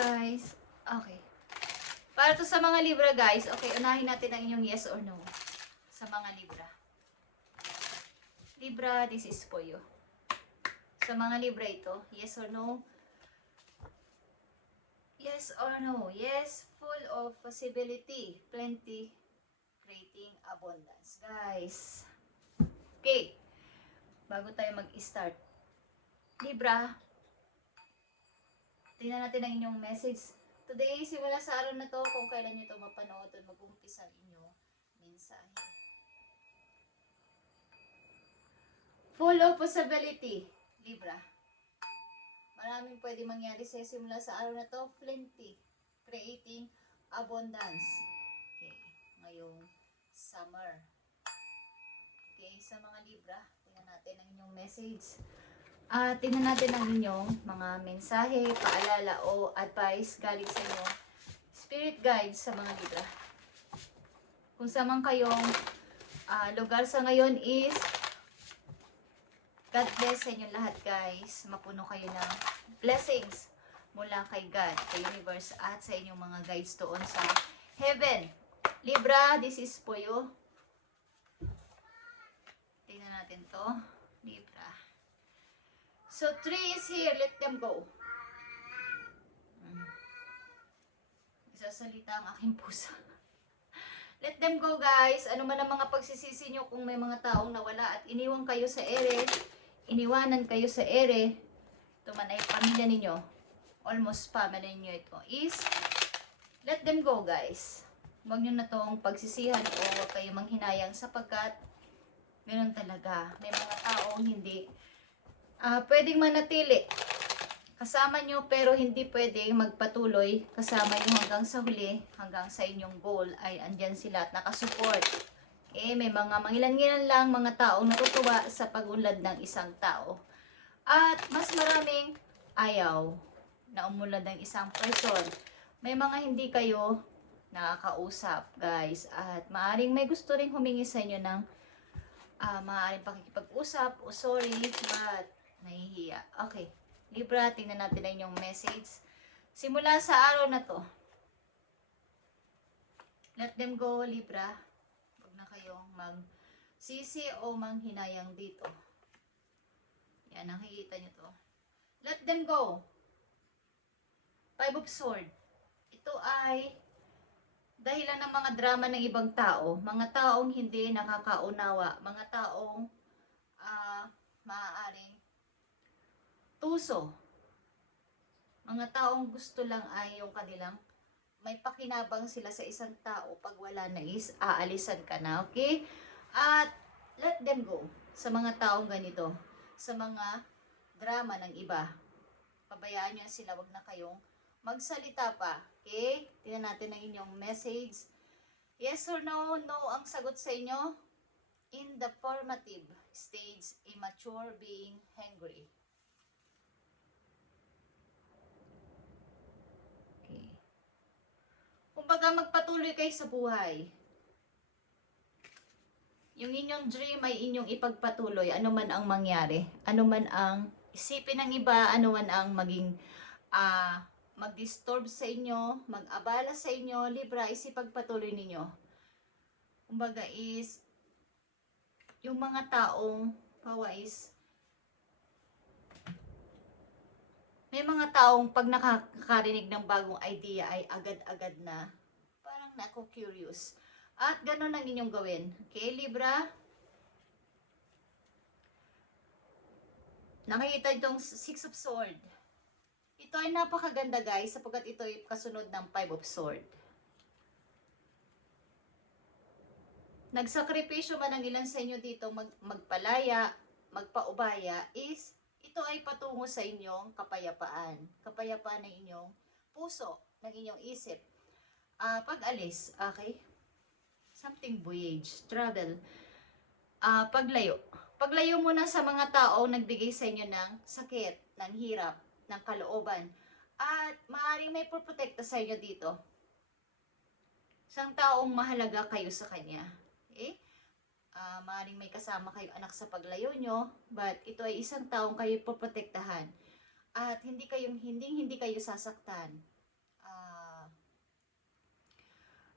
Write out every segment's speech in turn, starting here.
guys. Okay. Para to sa mga Libra guys, okay, unahin natin ang inyong yes or no. Sa mga Libra. Libra, this is for you. Sa mga Libra ito, yes or no? Yes or no? Yes, full of possibility, plenty, creating abundance. Guys. Okay. Bago tayo mag-start. Libra, tingnan natin ang inyong message. Today, simula sa araw na to, kung kailan nyo ito mapanood at mag-umpisa ang inyong mensahe. Full of possibility, Libra. Maraming pwede mangyari sa simula sa araw na to. Plenty, creating abundance. Okay, ngayong summer. Okay, sa mga Libra, tingnan natin ang inyong message. Tingnan natin ang inyong mga mensahe, paalala o advice galing sa inyo. Spirit guides sa mga Libra. Kung saan man kayong lugar sa ngayon is God bless sa inyong lahat guys. Mapuno kayo ng blessings mula kay God, kay universe at sa inyong mga guides doon sa heaven. Libra, this is for you. Tingnan natin to. Libra. So, 3 is here. Let them go. Isasalita ang aking puso. Let them go, guys. Ano man ang mga pagsisisi nyo kung may mga taong nawala at iniwan kayo sa ere, iniwanan kayo sa ere, ito man ay pamilya ninyo, almost family ninyo ito, is let them go, guys. Huwag nyo na itong pagsisihan o huwag kayo manghinayang sapagkat ganoon talaga. May mga taong hindi pwedeng manatili kasama nyo pero hindi pwedeng magpatuloy kasama nyo hanggang sa huli, hanggang sa inyong goal ay andyan sila at nakasupport. May mga mangilan-ngilan lang mga taong natutuwa sa pag-unlad ng isang tao. At mas maraming ayaw na umulad ng isang person. May mga hindi kayo nakakausap, guys. At maaaring may gusto ring humingi sa inyo ng maaaring pakikipag-usap o sorry, but nahihiya. Okay. Libra, tingnan natin ang inyong message. Simula sa araw na to. Let them go, Libra. Huwag na kayong magsisi o manghinayang dito. Yan, nakikita nyo to. Let them go. 5 of Swords. Ito ay dahilan ng mga drama ng ibang tao. Mga taong hindi nakakaunawa. Mga taong maaaring tuso. Mga taong gusto lang ay yung kanilang may pakinabang sila sa isang tao. Pag wala na is aalisan ka na. Okay? At let them go sa mga taong ganito. Sa mga drama ng iba. Pabayaan nyo sila. Wag na kayong magsalita pa. Okay? Tingnan natin ang inyong message. Yes or no? No ang sagot sa inyo. In the formative stage, immature being hungry. Okay. Kumbaga magpatuloy kayo sa buhay. Yung inyong dream ay inyong ipagpatuloy. Ano man ang mangyari. Ano man ang isipin ng iba. Ano man ang maging mag-disturb sa inyo, mag-abala sa inyo, Libra, isipagpatuloy ninyo. Kumbaga is, yung mga taong is, may mga taong pag nakakarinig ng bagong idea ay agad-agad na, parang nako-curious. At ganun ang inyong gawin. Okay, Libra? Nakikita itong 6 of Swords. Ito ay napakaganda guys sapagkat ito ay kasunod ng 5 of Swords. Nagsakripisyo man ang ilan sa inyo dito magpalaya, magpaubaya is ito ay patungo sa inyong kapayapaan. Kapayapaan ng inyong puso, ng inyong isip. Pag-alis, okay? Something voyage, travel. Paglayo. Paglayo muna sa mga taong nagbigay sa inyo ng sakit, ng hirap, ng kalooban. At maaaring may protekta sa inyo dito. Isang taong mahalaga kayo sa kanya. Okay? Maaaring may kasama kayo anak sa paglayo nyo, but ito ay isang taong kayo poprotektahan. At hindi kayo sasaktan.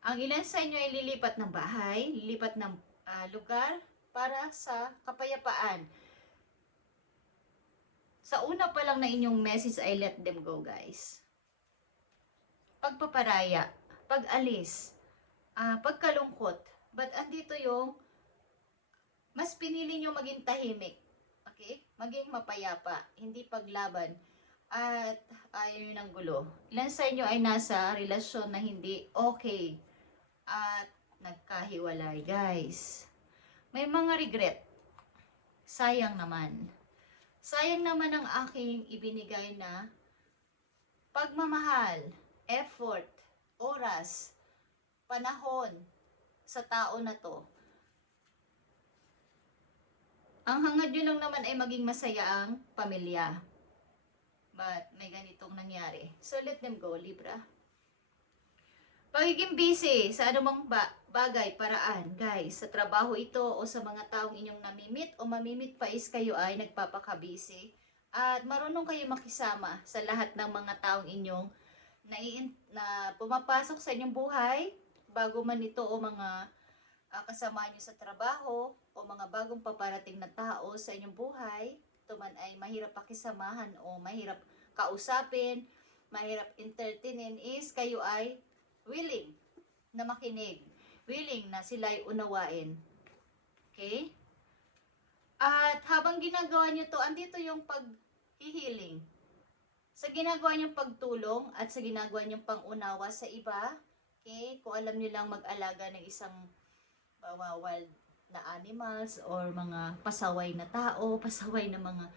Ang ilan sa inyo ay lilipat ng bahay, lilipat ng lugar para sa kapayapaan. Sa una pa lang na inyong message ay let them go, guys. Pagpaparaya, pag-alis, pagkalungkot. But andito yung mas pinili nyo maging tahimik. Okay? Maging mapayapa, hindi paglaban. At ayaw nyo ng gulo. Ilan sa inyo ay nasa relasyon na hindi okay. At nagkahiwalay, guys. May mga regret. Sayang naman. Sayang naman ang aking ibinigay na pagmamahal, effort, oras, panahon sa tao na to. Ang hangad nyo lang naman ay maging masaya ang pamilya. But may ganitong nangyari. So let them go, Libra. Pagiging busy sa anumang bagay, paraan, guys, sa trabaho ito o sa mga taong inyong namimit o mamimit pa is kayo ay nagpapaka-busy at marunong kayo makisama sa lahat ng mga taong inyong na pumapasok sa inyong buhay, bago man ito o mga kasama nyo sa trabaho o mga bagong paparating na tao sa inyong buhay. Ito man ay mahirap pakisamahan o mahirap kausapin, mahirap entertainin, is kayo ay willing na makinig, willing na sila ay unawain. Okay? At habang ginagawa nyo to, andito yung pag-healing. Sa ginagawa nyong pagtulong at sa ginagawa nyong pangunawa sa iba, okay? Kung alam nyo lang mag-alaga ng isang wild na animals or mga pasaway na tao, pasaway na mga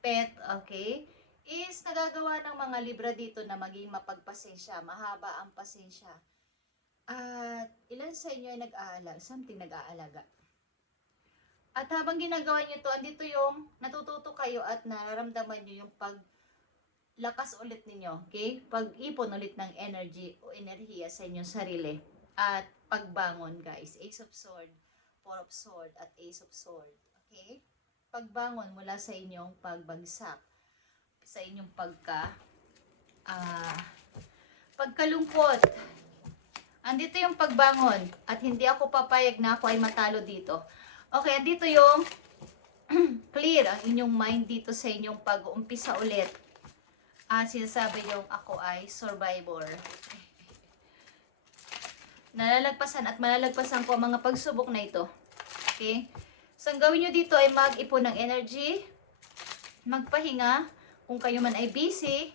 pet, okay? Is nagagawa ng mga Libra dito na maging mapagpasensya, mahaba ang pasensya. At ilan sa inyo ay nag-aalaga. At habang ginagawa nyo to, andito yung natututo kayo at nararamdaman nyo yung paglakas ulit ninyo, okay? Pag-ipon ulit ng energy o enerhiya sa inyong sarili. At pagbangon, guys. Ace of Sword, Four of Sword, at Ace of Sword, okay? Pagbangon mula sa inyong pagbagsak, sa inyong pagkalungkot. Andito yung pagbangon at hindi ako papayag na ako ay matalo dito. Okay, andito yung clear ang inyong mind dito sa inyong pag-uumpisa ulit. Sinasabi yung ako ay survivor. Nalalagpasan at malalagpasan ko ang mga pagsubok na ito. Okay? So, ang gawin nyo dito ay mag-ipon ng energy, magpahinga. Kung kayo man ay busy,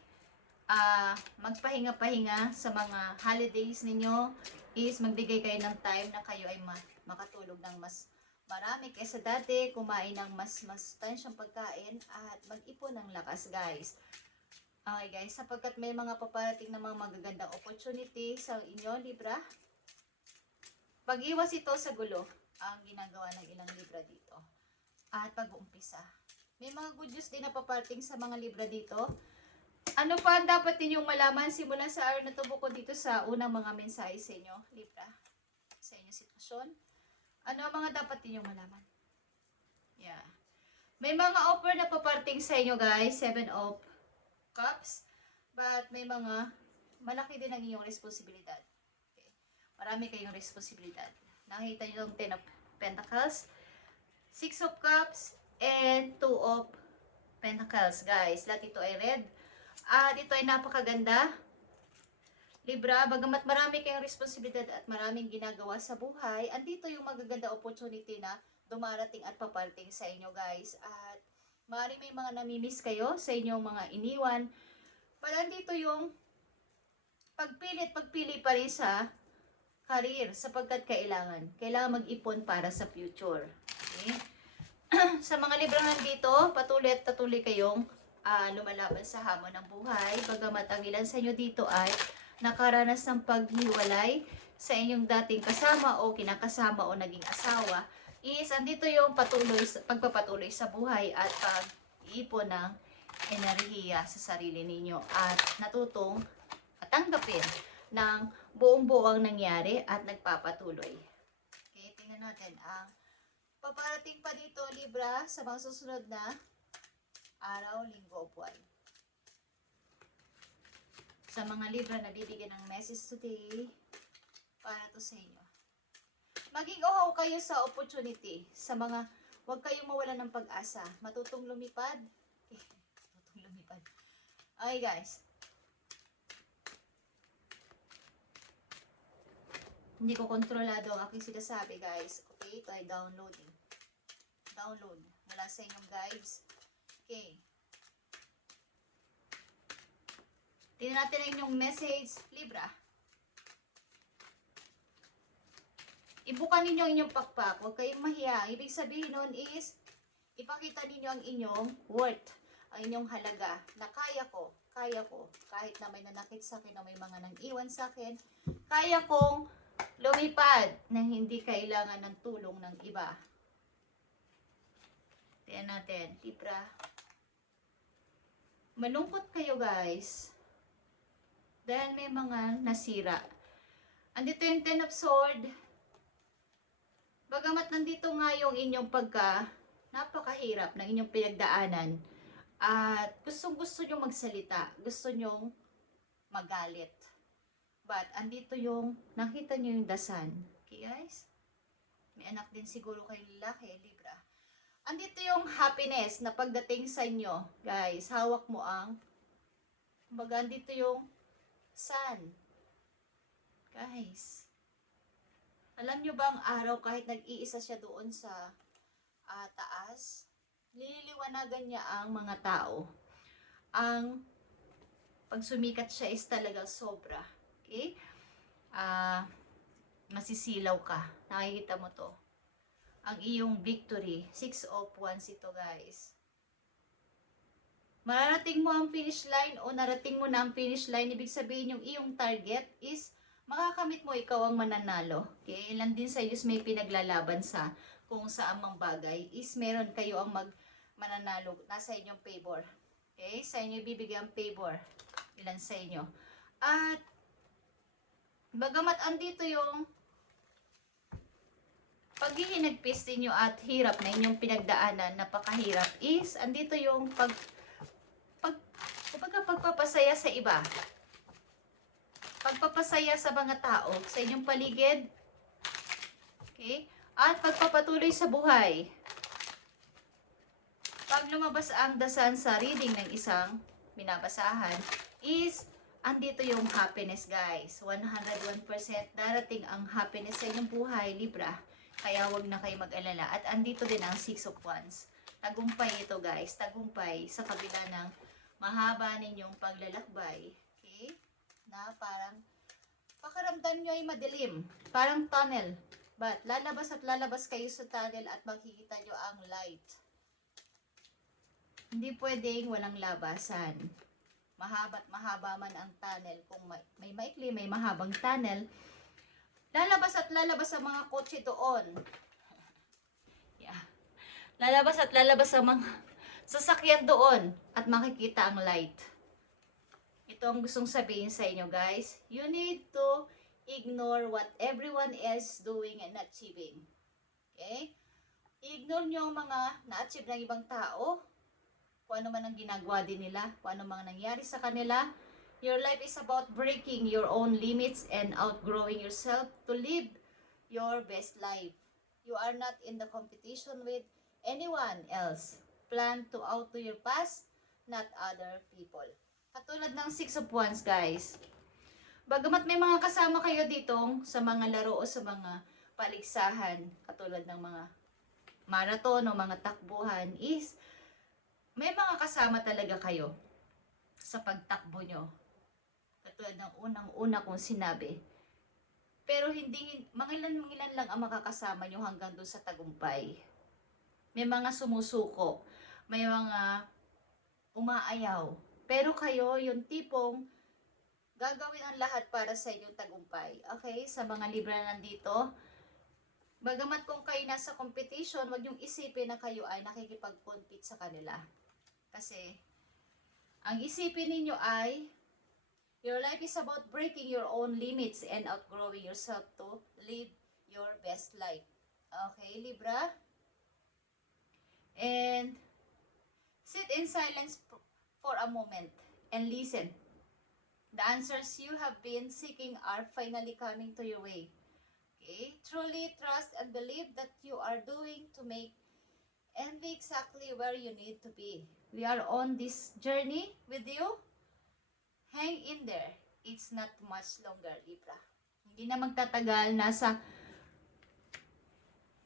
magpahinga-pahinga sa mga holidays ninyo, is magbigay kayo ng time na kayo ay makatulog ng mas marami kaysa dati, kumain ng mas tansyang pagkain, at mag-ipon ng lakas, guys. Okay, guys, sapagkat may mga paparating na mga magagandang opportunity sa inyo, Libra. Pag-iwas ito sa gulo ang ginagawa ng ilang Libra dito. At pag-uumpisa. May mga good news din na paparating sa mga Libra dito. Ano pa ang dapat ninyong malaman simula sa araw na tubo ko dito sa unang mga mensahe sa inyo, Libra? Sa inyong sitwasyon. Ano ang mga dapat ninyong malaman? Yeah. May mga offer na paparating sa inyo, guys. 7 of Cups. But may mga malaki din ang inyong responsibilidad. Okay. Marami kayong responsibilidad. Nakita nyo yung 10 of Pentacles, 6 of Cups, and 2 of Pentacles, guys. Lahat ito ay red. At ito ay napakaganda. Libra, bagamat marami kayong responsibilidad at maraming ginagawa sa buhay, andito yung magaganda opportunity na dumarating at paparating sa inyo, guys. At maaaring may mga namimiss kayo sa inyong mga iniwan. Pero andito yung pagpili pa rin sa career, sapagkat kailangan mag-ipon para sa future. Okay? Sa mga Libra nandito, patuloy kayong lumalaban sa hamon ng buhay. Bagamat ang ilan sa inyo dito ay nakaranas ng paghiwalay sa inyong dating kasama o kinakasama o naging asawa, is andito yung pagpapatuloy sa buhay at pag-iipon ng enerhiya sa sarili ninyo at natutong tanggapin ng buong-buo ang nangyari at nagpapatuloy. Okay, tingnan natin ang paparating pa dito, Libra, sa mga susunod na araw, linggo o buwan. Sa mga Libra na bibigyan ng message today, para to sa inyo. Maging uhaw kayo sa opportunity. Sa mga, huwag kayong mawala ng pag-asa. Matutong lumipad. Matutong lumipad. Okay guys. Hindi ko kontrolado ang aking sinasabi guys. Okay, ito ay downloading. Download mula sa inyong guides. Okay. Tingnan natin ang inyong message, Libra. Ibukan ninyo ang inyong pakpak. Huwag kayong mahiya. Ibig sabihin nun is, ipakita ninyo ang inyong worth, ang inyong halaga, na kaya ko, kahit na may nanakit sa akin o may mga nang iwan sa akin, kaya kong lumipad na hindi kailangan ng tulong ng iba. Tingnan natin, Libra. Malungkot kayo guys. Dahil may mga nasira. Andito yung Ten of Swords. Bagamat nandito nga yung inyong napakahirap ng inyong pinagdaanan. At gustong-gusto nyo magsalita. Gusto nyo magalit. But, andito yung, nakita nyo yung dasan. Okay guys? May anak din siguro kayong lalaki, Libra. Andito yung happiness na pagdating sa inyo. Guys, hawak mo ang, kumbaga andito yung sun. Guys. Alam nyo ba ang araw kahit nag-iisa siya doon sa taas, nililiwanagan niya ang mga tao. Ang pag sumikat siya is talaga sobra. Okay? Masisilaw ka. Nakikita mo to. Ang iyong victory. 6 of Wands ito guys. Mararating mo ang finish line o narating mo na ang finish line. Ibig sabihin yung iyong target is makakamit mo, ikaw ang mananalo. Okay? Ilan din sa iyo may pinaglalaban sa kung saan mang bagay is meron kayo ang mananalo. Nasa inyong favor. Okay? Sa inyo bibigyan favor. Ilan sa inyo. At bagamat andito yung paghihinagpis ninyo at hirap na inyong pinagdaanan, napakahirap, is andito yung pagpapasaya sa iba. Pagpapasaya sa mga tao, sa inyong paligid. Okay? At pagpapatuloy sa buhay. Pag lumabas ang dasan sa reading ng isang binabasahan, is andito yung happiness guys. 101% darating ang happiness sa inyong buhay, Libra. Kaya wag na kayo mag-alala. At andito din ang 6 of Wands. Tagumpay ito guys. Tagumpay sa kabila ng mahaba ninyong paglalakbay. Okay? Na parang pakiramdam nyo ay madilim. Parang tunnel. But lalabas at lalabas kayo sa tunnel at makikita nyo ang light. Hindi pwedeng walang labasan. Mahaba't mahaba man ang tunnel. Kung may maikli, may mahabang tunnel, lalabas at lalabas ang mga kotse doon. Yeah. Lalabas at lalabas ang mga sasakyan doon at makikita ang light. Ito ang gustong sabihin sa inyo guys. You need to ignore what everyone else doing and achieving. Okay? I-ignore nyo ang mga na-achieve ng ibang tao. Kung ano man ang ginagawa din nila. Kung ano man nangyari sa kanila. Your life is about breaking your own limits and outgrowing yourself to live your best life. You are not in the competition with anyone else. Plan to outdo your past, not other people. Katulad ng 6 of Wands, guys. Bagamat may mga kasama kayo ditong sa mga laro o sa mga paligsahan, katulad ng mga marathon o mga takbuhan, is may mga kasama talaga kayo sa pagtakbo nyo. Katulad ng unang-una kong sinabi. Pero hindi, mangilan lang ang makakasama nyo hanggang doon sa tagumpay. May mga sumusuko, may mga umaayaw. Pero kayo, yung tipong gagawin ang lahat para sa inyong tagumpay. Okay? Sa mga Libra na nandito, bagamat kung kayo nasa competition, wag yung isipin na kayo ay nakikipag-compete sa kanila. Kasi, ang isipin ninyo ay, your life is about breaking your own limits and outgrowing yourself to live your best life. Okay, Libra? And sit in silence for a moment and listen. The answers you have been seeking are finally coming to your way. Okay? Truly trust and believe that you are doing to make and be exactly where you need to be. We are on this journey with you. Hang in there. It's not much longer, Libra. Hindi na magtatagal,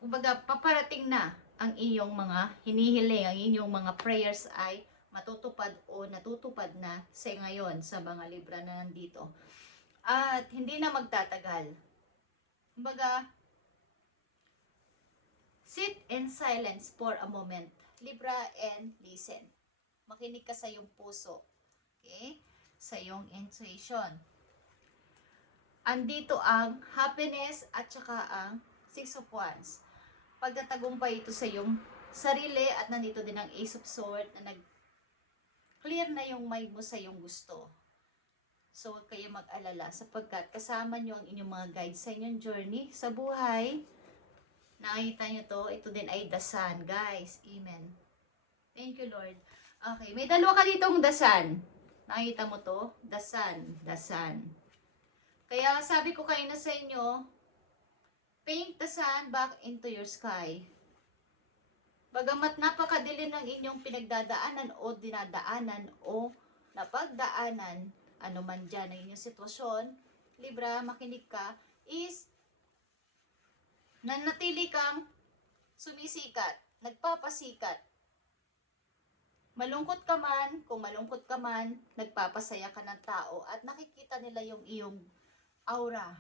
kumbaga, paparating na ang iyong mga hinihiling, ang inyong mga prayers ay matutupad o natutupad na sa ngayon sa mga Libra na nandito. At hindi na magtatagal. Kumbaga, sit in silence for a moment, Libra, and listen. Makinig ka sa iyong puso. Okay? Sa iyong intuition. Andito ang happiness at saka ang Six of Wands. Pagtatagumpay ito sa iyong sarili at nandito din ang Ace of Swords na nag-clear na yung mind mo sa iyong gusto. So, huwag kayo mag-alala sapagkat kasama nyo ang inyong mga guides sa inyong journey sa buhay. Nakita nyo to, ito din ay the Sun, guys. Amen. Thank you, Lord. Okay, may dalawa ka ditong the Sun. Nakita mo to? The Sun, the Sun. Kaya sabi ko kayo na sa inyo, paint the sun back into your sky. Bagamat napakadilim ng inyong pinagdadaanan o dinadaanan o napagdaanan, ano man dyan ang inyong sitwasyon, Libra, makinig ka, is nanatili kang sumisikat, nagpapasikat. Malungkot ka man, kung malungkot ka man, nagpapasaya ka ng tao at nakikita nila yung iyong aura.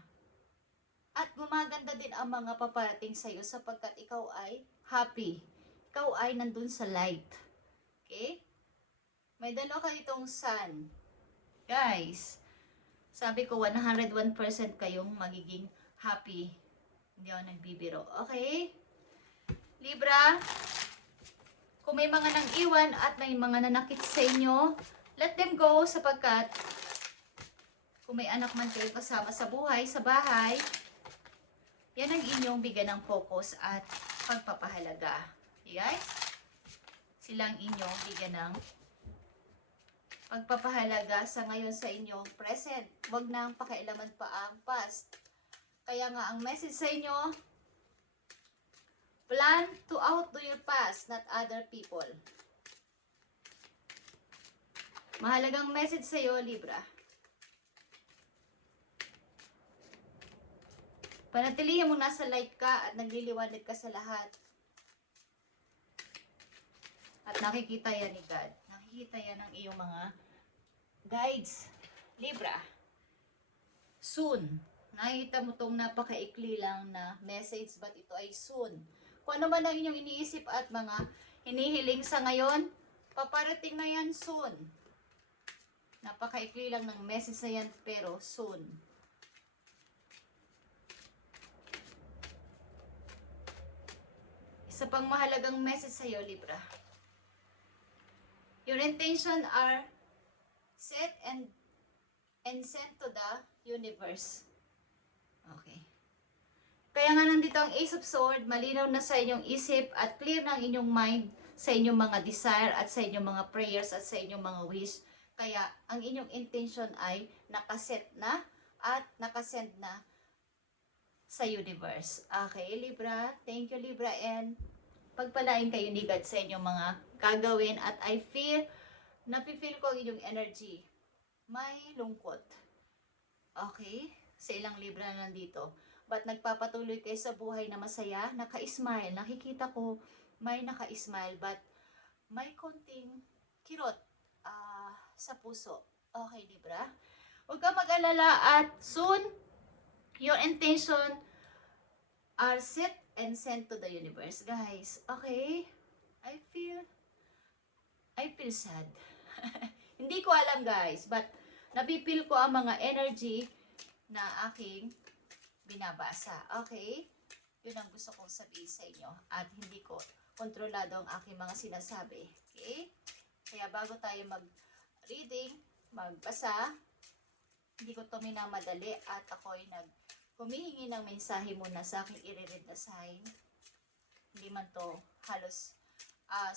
At gumaganda din ang mga paparating sa iyo sapagkat ikaw ay happy. Ikaw ay nandun sa light. Okay? May dalawa ka ditong sun. Guys, sabi ko 101% kayong magiging happy. Hindi ako nagbibiro. Okay? Libra, kung may mga nang iwan at may mga nanakit sa inyo, let them go sapagkat kung may anak man kayo kasama sa buhay, sa bahay, yan ang inyong bigyan ng focus at pagpapahalaga. Okay, guys? Silang inyong bigyan ng pagpapahalaga sa ngayon sa inyong present. Huwag nang pakialaman pa ang past. Kaya nga ang message sa inyo, plan to outdo your past, not other people. Mahalagang message sa iyo, Libra. Panatilihin mo nasa light ka at nagliliwanag ka sa lahat. At nakikita yan ni God. Nakikita yan ng iyong mga guides. Libra, soon. Nakikita mo tong napakaikli lang na message, but ito ay soon. Kung ano man ang inyong iniisip at mga hinihiling sa ngayon, paparating na yan soon. Napakaikli lang ng message na yan, pero soon. Isa pang mahalagang message sa iyo, Libra. Your intention are set and sent to the universe. Okay. Kaya nga nandito ang Ace of Swords, malinaw na sa inyong isip at clear ng inyong mind sa inyong mga desire at sa inyong mga prayers at sa inyong mga wish. Kaya ang inyong intention ay nakaset na at nakasend na sa universe. Okay, Libra. Thank you, Libra. And pagpalain kayo ni God sa inyong mga gagawin. At I feel, napifeel ko ang inyong energy. May lungkot. Okay? Sa ilang Libra na nandito. But nagpapatuloy kayo sa buhay na masaya, naka-smile. Nakikita ko, may naka-smile. But may konting kirot sa puso. Okay, Libra? Huwag ka mag-alala at soon, your intention are set and sent to the universe, guys. Okay? I feel sad. Hindi ko alam, guys, but napipil ko ang mga energy na aking binabasa. Okay? Yun ang gusto kong sabihin sa inyo. At hindi ko kontrolado ang aking mga sinasabi. Okay? Kaya bago tayo mag-reading, magbasa, hindi ko ito minamadali at ako'y humihingi ng mensahe muna sa aking i-read na sign. Hindi man to halos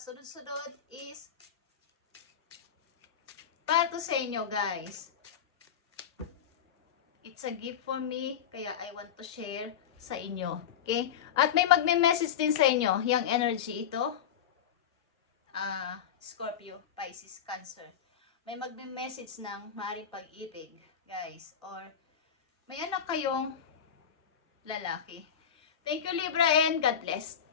sunod-sunod is para to sa inyo, guys. it's a gift for me, kaya I want to share sa inyo. Okay? At may magme-message din sa inyo, yung energy ito. Scorpio, Pisces, Cancer. May magme-message ng maaaring pag-ibig, guys. Or may anak kayong lalaki. Thank you, Libra, and God bless.